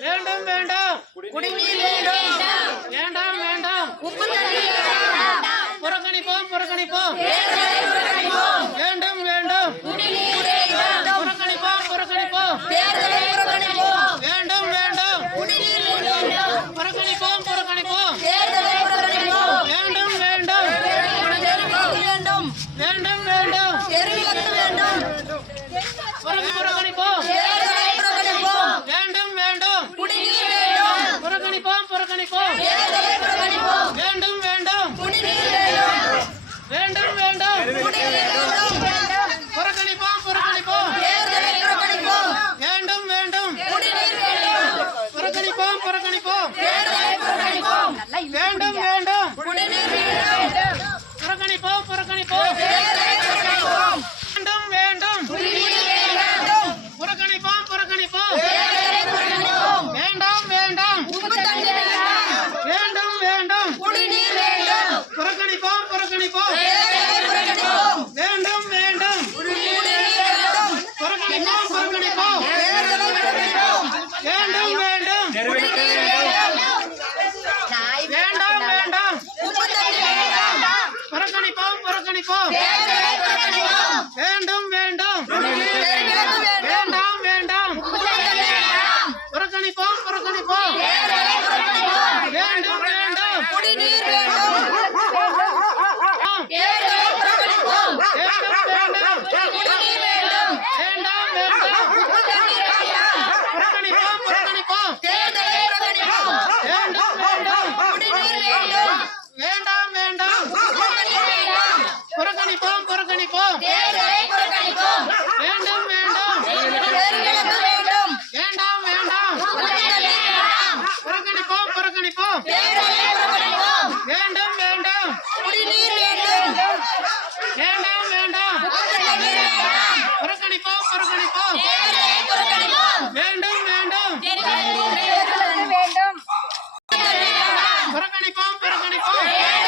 வேண்டாம் வேண்டாம். குடிநீர் வேண்டாம். வேண்டாம். வேண்டாம் உப்பு தண்ணி புறக்கணிப்போம் புறக்கணிப்போம். புறக்கணிப்போம் வேண்டும் வேண்டும். வேண்டாம் வேண்டாம். புறக்கணிப்போம் புறக்கணிப்போம். வேண்டும் வேண்டும். குடிநீர் புறக்கணிப்போம் புறக்கணிப்போம் வேண்டாம் வேண்டாம். புறக்கணிப்போம். வேண்டும் வேண்டும். புறக்கணிப்போம். புறக்கணிப்போம்